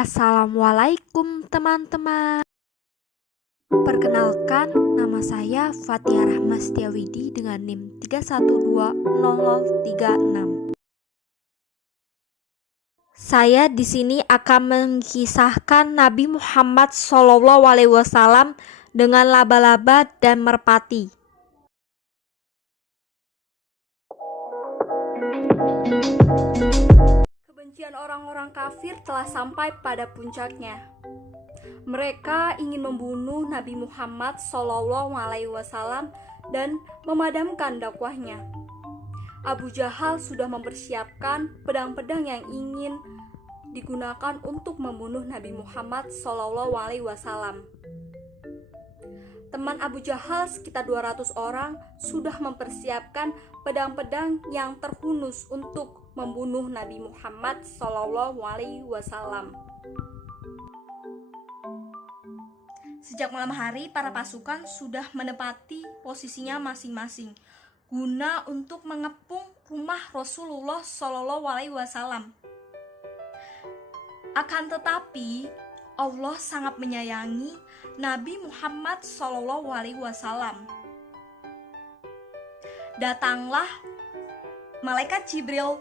Assalamualaikum teman-teman. Perkenalkan, nama saya Fatia Rahma Setiawidi dengan NIM 3120036. Saya di sini akan mengisahkan Nabi Muhammad SAW dengan laba-laba dan merpati. Kebencian orang-orang kafir telah sampai pada puncaknya. Mereka ingin membunuh Nabi Muhammad SAW dan memadamkan dakwahnya. Abu Jahal sudah mempersiapkan pedang-pedang yang ingin digunakan untuk membunuh Nabi Muhammad SAW. Teman Abu Jahal sekitar 200 orang sudah mempersiapkan pedang-pedang yang terhunus untuk membunuh Nabi Muhammad SAW. Sejak malam hari, para pasukan sudah menempati posisinya masing-masing guna untuk mengepung rumah Rasulullah SAW. Akan tetapi, Allah sangat menyayangi Nabi Muhammad SAW. Datanglah malaikat Jibril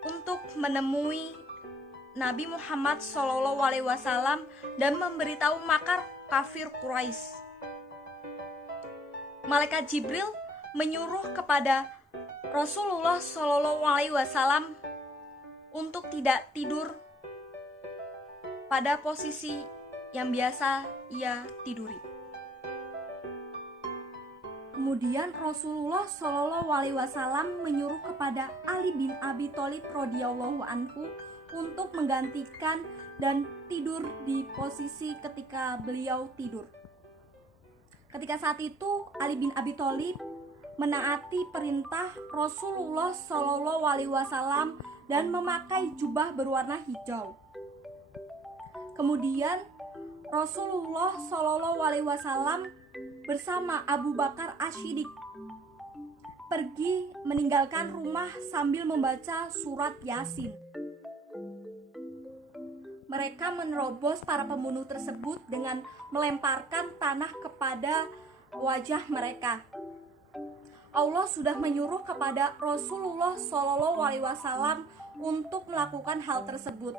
untuk menemui Nabi Muhammad SAW dan memberitahu makar kafir Quraisy. Malaikat Jibril menyuruh kepada Rasulullah SAW untuk tidak tidur pada posisi yang biasa ia tiduri. Kemudian Rasulullah SAW menyuruh kepada Ali bin Abi Thalib radhiyallahu anhu untuk menggantikan dan tidur di posisi ketika beliau tidur. Ketika saat itu Ali bin Abi Thalib menaati perintah Rasulullah SAW dan memakai jubah berwarna hijau. Kemudian Rasulullah SAW bersama Abu Bakar As-Siddiq pergi meninggalkan rumah sambil membaca surat Yasin. Mereka menerobos para pembunuh tersebut dengan melemparkan tanah kepada wajah mereka. Allah sudah menyuruh kepada Rasulullah SAW untuk melakukan hal tersebut.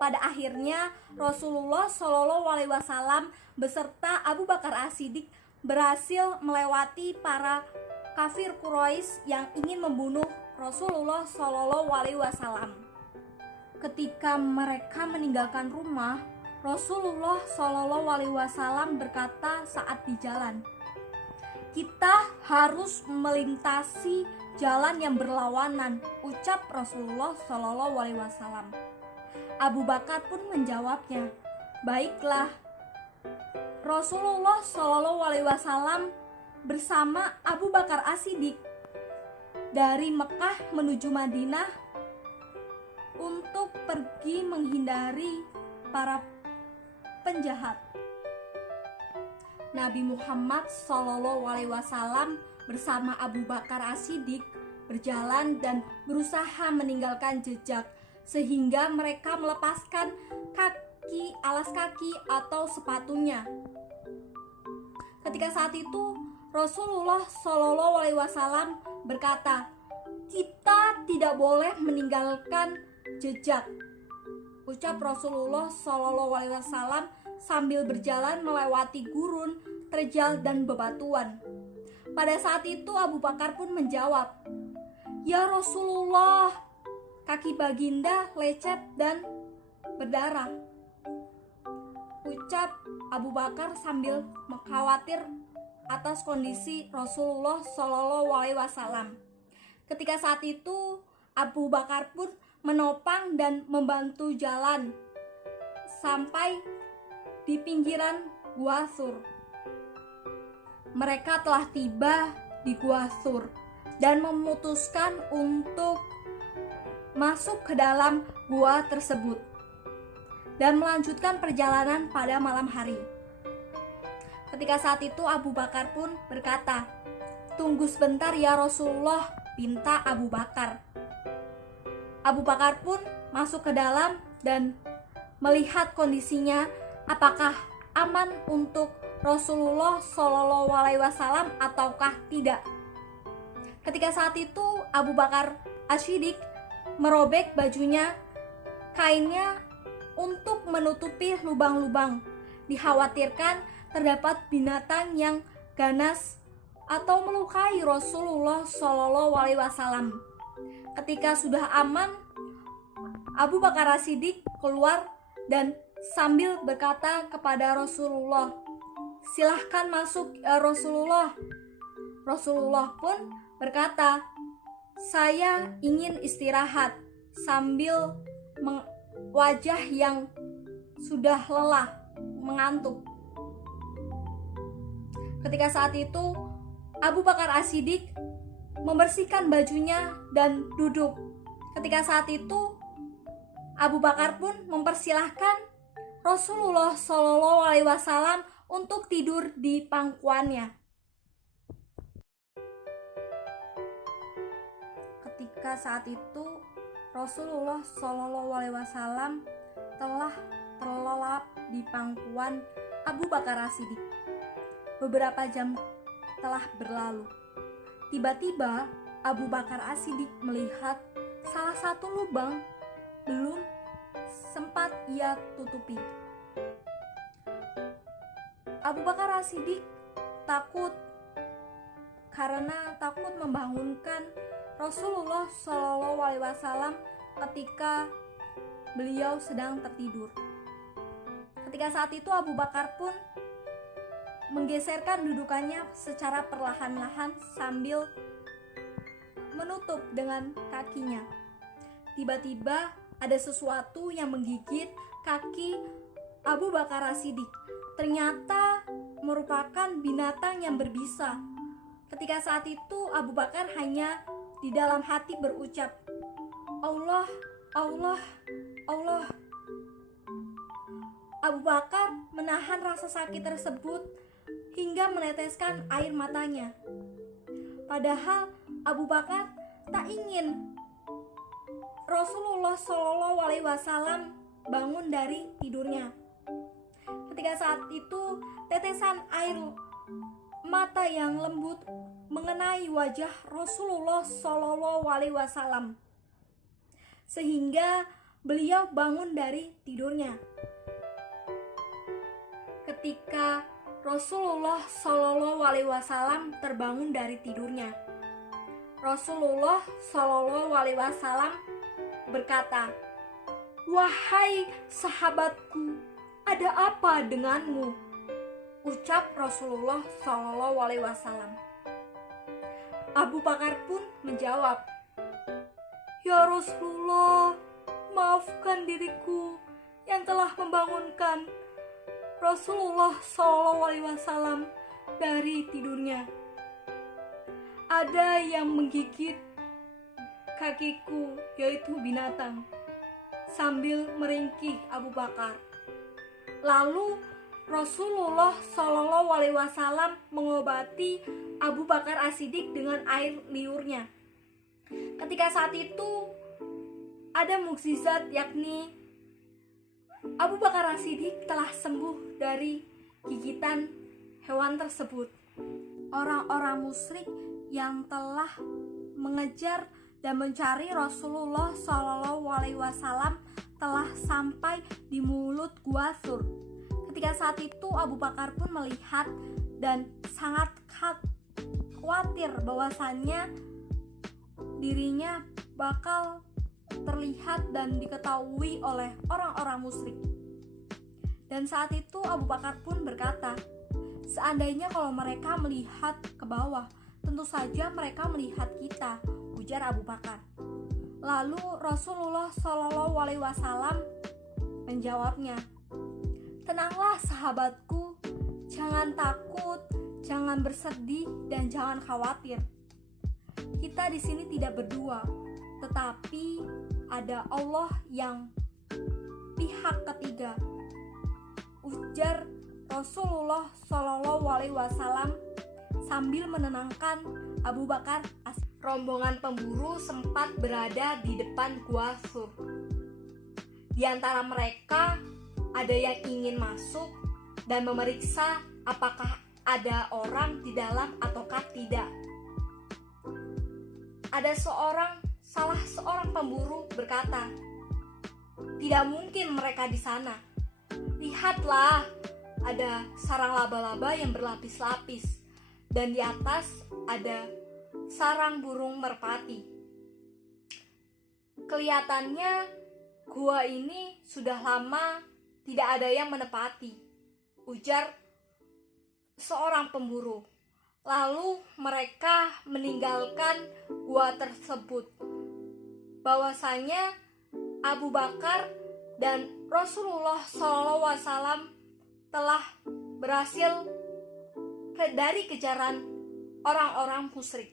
Pada akhirnya Rasulullah SAW beserta Abu Bakar As-Siddiq berhasil melewati para kafir Quraisy yang ingin membunuh Rasulullah SAW. Ketika mereka meninggalkan rumah, Rasulullah SAW berkata saat di jalan, "Kita harus melintasi jalan yang berlawanan," ucap Rasulullah SAW. Abu Bakar pun menjawabnya, "Baiklah." Rasulullah SAW bersama Abu Bakar As-Siddiq dari Mekah menuju Madinah untuk pergi menghindari para penjahat. Nabi Muhammad SAW bersama Abu Bakar As-Siddiq berjalan dan berusaha meninggalkan jejak sehingga mereka melepaskan alas kaki atau sepatunya. Ketika saat itu Rasulullah SAW berkata, "Kita tidak boleh meninggalkan jejak," ucap Rasulullah SAW sambil berjalan melewati gurun, terjal, dan bebatuan. Pada saat itu Abu Bakar pun menjawab, "Ya Rasulullah, kaki baginda lecet dan berdarah," ucap Abu Bakar sambil khawatir atas kondisi Rasulullah SAW. Ketika saat itu Abu Bakar pun menopang dan membantu jalan sampai di pinggiran Gua Sur. Mereka telah tiba di Gua Sur dan memutuskan untuk masuk ke dalam gua tersebut dan melanjutkan perjalanan pada malam hari. Ketika saat itu Abu Bakar pun berkata, "Tunggu sebentar ya Rasulullah," pinta Abu Bakar. Abu Bakar pun masuk ke dalam dan melihat kondisinya apakah aman untuk Rasulullah Shallallahu Alaihi Wasallam ataukah tidak. Ketika saat itu Abu Bakar As-Siddiq merobek bajunya, kainnya untuk menutupi lubang-lubang. Dikhawatirkan terdapat binatang yang ganas atau melukai Rasulullah Shallallahu Alaihi Wasallam. Ketika sudah aman, Abu Bakar As-Siddiq keluar dan sambil berkata kepada Rasulullah, "Silahkan masuk ya Rasulullah." Rasulullah pun berkata, "Saya ingin istirahat," sambil wajah yang sudah lelah, mengantuk. Ketika saat itu Abu Bakar As-Siddiq membersihkan bajunya dan duduk. Ketika saat itu Abu Bakar pun mempersilahkan Rasulullah Shallallahu Alaihi Wasallam untuk tidur di pangkuannya. Ketika saat itu Rasulullah Shallallahu Alaihi Wasallam telah terlelap di pangkuan Abu Bakar As-Siddiq. Beberapa jam telah berlalu. Tiba-tiba Abu Bakar As-Siddiq melihat salah satu lubang belum sempat ia tutupi. Abu Bakar As-Siddiq takut karena takut membangunkan Rasulullah Shallallahu Alaihi Wasallam ketika beliau sedang tertidur. Ketika saat itu Abu Bakar pun menggeserkan dudukannya secara perlahan-lahan sambil menutup dengan kakinya. Tiba-tiba ada sesuatu yang menggigit kaki Abu Bakar As-Siddiq. Ternyata merupakan binatang yang berbisa. Ketika saat itu Abu Bakar hanya di dalam hati berucap, "Allah, Allah, Allah." Abu Bakar menahan rasa sakit tersebut hingga meneteskan air matanya. Padahal Abu Bakar tak ingin Rasulullah Shallallahu Alaihi Wasallam bangun dari tidurnya. Ketika saat itu tetesan air mata yang lembut mengenai wajah Rasulullah Shallallahu Alaihi Wasallam, sehingga beliau bangun dari tidurnya. Ketika Rasulullah Shallallahu Alaihi Wasallam terbangun dari tidurnya, Rasulullah Shallallahu Alaihi Wasallam berkata, "Wahai sahabatku, ada apa denganmu?" ucap Rasulullah Shallallahu Alaihi Wasallam. Abu Bakar pun menjawab, "Ya Rasulullah, maafkan diriku yang telah membangunkan Rasulullah Shallallahu Alaihi Wasallam dari tidurnya. Ada yang menggigit kakiku, yaitu binatang." Sambil meringkih Abu Bakar. Lalu Rasulullah Shallallahu Alaihi Wasallam mengobati Abu Bakar As-Siddiq dengan air liurnya. Ketika saat itu ada mukjizat, yakni Abu Bakar As-Siddiq telah sembuh dari gigitan hewan tersebut. Orang-orang musyrik yang telah mengejar dan mencari Rasulullah Shallallahu Alaihi Wasallam telah sampai di mulut Gua Thur. Ketika saat itu Abu Bakar pun melihat dan sangat khawatir bahwasannya dirinya bakal terlihat dan diketahui oleh orang-orang musyrik. Dan saat itu Abu Bakar pun berkata, "Seandainya kalau mereka melihat ke bawah, tentu saja mereka melihat kita," ujar Abu Bakar. Lalu Rasulullah Shallallahu Alaihi Wasallam menjawabnya, "Tenanglah sahabatku, jangan takut, jangan bersedih, dan jangan khawatir. Kita di sini tidak berdua, tetapi ada Allah yang pihak ketiga," ujar Rasulullah Shallallahu Alaihi Wasallam sambil menenangkan Abu Bakar. Rombongan pemburu sempat berada di depan Gua Thur. Di antara mereka ada yang ingin masuk dan memeriksa apakah ada orang di dalam ataukah tidak. Ada salah seorang pemburu berkata, "Tidak mungkin mereka di sana. Lihatlah, ada sarang laba-laba yang berlapis-lapis, dan di atas ada sarang burung merpati. Kelihatannya gua ini sudah lama tidak ada yang menepati," ujar seorang pemburu. Lalu mereka meninggalkan gua tersebut. Bahwasanya Abu Bakar dan Rasulullah SAW telah berhasil dari kejaran orang-orang musyrik.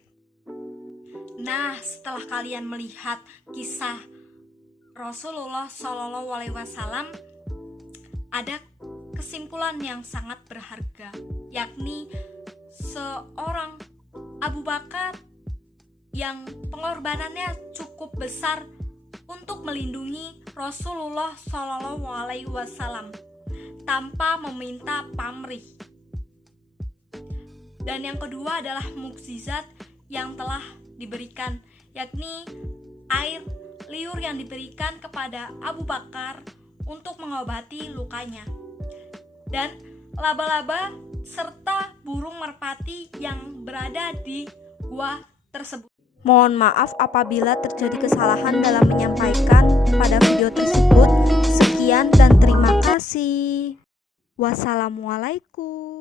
Nah, setelah kalian melihat kisah Rasulullah SAW, ada kesimpulan yang sangat berharga, yakni seorang Abu Bakar yang pengorbanannya cukup besar untuk melindungi Rasulullah SAW tanpa meminta pamrih. Dan yang kedua adalah mukjizat yang telah diberikan, yakni air liur yang diberikan kepada Abu Bakar untuk mengobati lukanya, dan laba-laba serta burung merpati yang berada di gua tersebut. Mohon maaf apabila terjadi kesalahan dalam menyampaikan pada video tersebut. Sekian dan terima kasih. Wassalamualaikum.